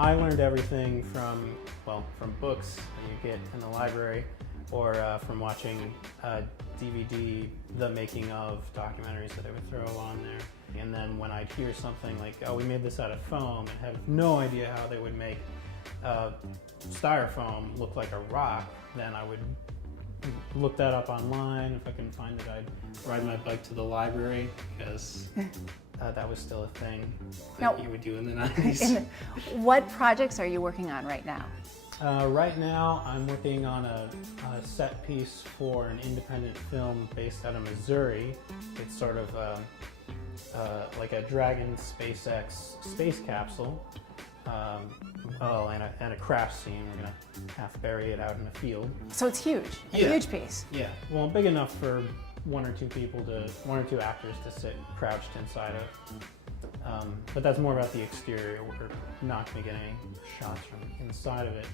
I learned everything from, well, from books that you get in the library, or from watching DVD, the making of documentaries that they would throw on there. And then when I'd hear something like, oh, we made this out of foam, and have no idea how they would make styrofoam look like a rock, then I would look that up online. If I couldn't find it, I'd ride my bike to the library, because that was still a thing that you would do in the 90s. What projects are you working on right now? Right now, I'm working on a set piece for an independent film based out of Missouri. It's sort of like a Dragon SpaceX space capsule. And a craft scene. We're gonna half bury it out in a field. So it's huge, a huge piece. Yeah, well, big enough for one or two actors to sit crouched inside of. But that's more about the exterior. We're not gonna get any shots from inside of it.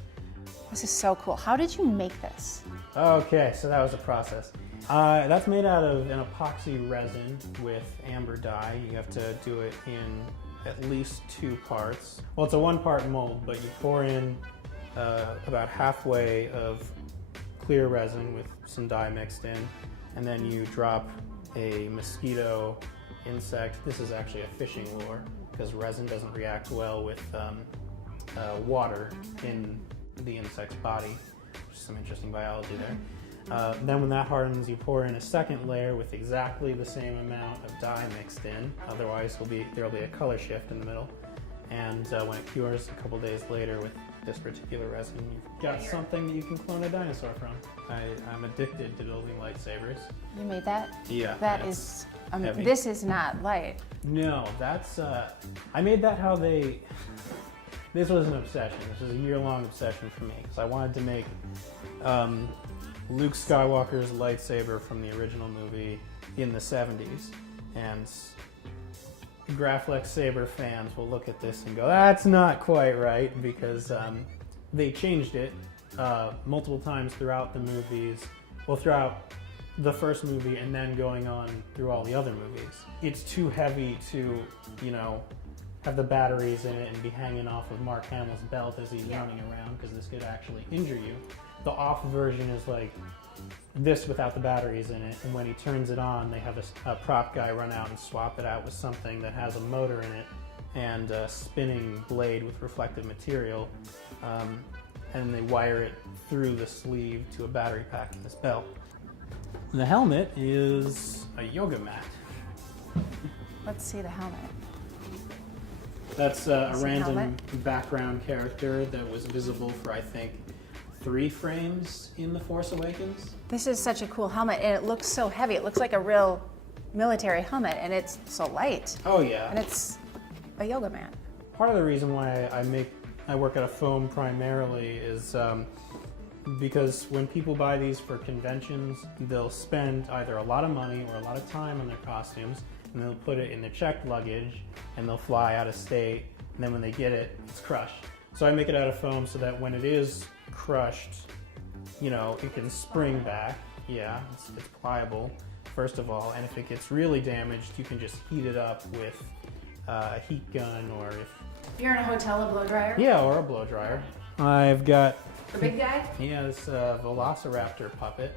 This is so cool. How did you make this? Okay, so that was a process. That's made out of an epoxy resin with amber dye. You have to do it in at least 2 parts. Well, it's a 1-part mold, but you pour in about halfway of clear resin with some dye mixed in, and then you drop a mosquito insect. This is actually a fishing lure, because resin doesn't react well with water in the insect's body, which is some interesting biology there. Then when that hardens, you pour in a second layer with exactly the same amount of dye mixed in. Otherwise, there'll be a color shift in the middle. And when it cures a couple days later with this particular resin, you've got something that you can clone a dinosaur from. I'm addicted to building lightsabers. You made that? Yeah. That is, this is not light. No, that's, I made that how they, this was an obsession. This was a year-long obsession for me, because I wanted to make Luke Skywalker's lightsaber from the original movie in the 70s, and Graflex Saber fans will look at this and go, that's not quite right, because they changed it multiple times throughout the movies, well, throughout the first movie and then going on through all the other movies. It's too heavy to, have the batteries in it and be hanging off of Mark Hamill's belt as he's running around, because this could actually injure you. The off version is like this without the batteries in it, and when he turns it on, they have a prop guy run out and swap it out with something that has a motor in it and a spinning blade with reflective material, and they wire it through the sleeve to a battery pack in this belt. And the helmet is a yoga mat. Let's see the helmet. That's a random background character that was visible for, I think, 3 frames in The Force Awakens. This is such a cool helmet, and it looks so heavy. It looks like a real military helmet, and it's so light. Oh yeah. And it's a yoga mat. Part of the reason why I work at a foam primarily is because when people buy these for conventions, they'll spend either a lot of money or a lot of time on their costumes, and they'll put it in their checked luggage, and they'll fly out of state, and then when they get it, it's crushed. So I make it out of foam so that when it is crushed, it can spring back. Yeah, it's pliable, first of all, and if it gets really damaged, you can just heat it up with a heat gun, or if you're in a hotel, a blow dryer? Yeah, or a blow dryer. I've got the big guy? Yeah, this Velociraptor puppet.